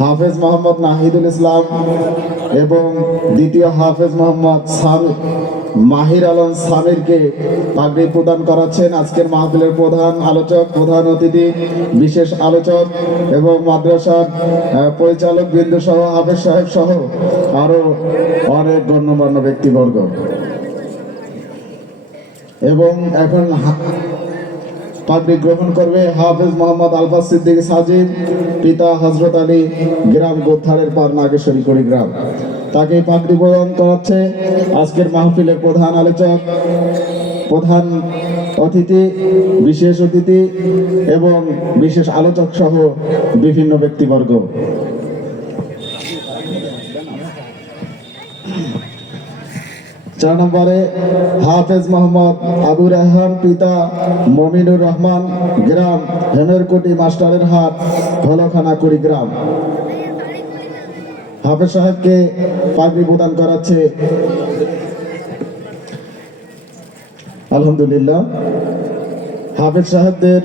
হাফেজ মোহাম্মদ নাহিদুল ইসলাম এবং দ্বিতীয় হাফেজ মোহাম্মদ মাহির আলম সামিরকে পাগড়ি প্রদান করাচ্ছেন আজকের মাহফিলের প্রধান আলোচক, প্রধান অতিথি, বিশেষ আলোচক এবং মাদ্রাসার পরিচালক বৃন্দ সহ হাফেজ সাহেব সহ আরো অনেক গণ্যমান্য ব্যক্তিবর্গ। এবং এখন পাগড়ি গ্রহণ করবে হাফেজ মোহাম্মদ আলফাজ সিদ্দিক সাজিদ, পিতা হজরত আলী, গ্রাম গোথারের পার নাগেশ্বরী কুড়িগ্রাম। তাকে পাগড়ি প্রদান করাচ্ছে আজকের মাহফিলের প্রধান আলোচক, প্রধান অতিথি, বিশেষ অতিথি এবং বিশেষ আলোচক সহ বিভিন্ন ব্যক্তিবর্গ। চার নম্বরে হাফেজ মোহাম্মদ আবু রেহান, পিতা মমিনুর রহমান, গ্রাম হেমেরকুটি মাস্টারের হাট, হলখানা কুড়িগ্রাম। হাফেজ সাহেবকে পাগড়ি প্রদান করাচ্ছে আলহামদুলিল্লাহ। হাফেজ সাহেবদের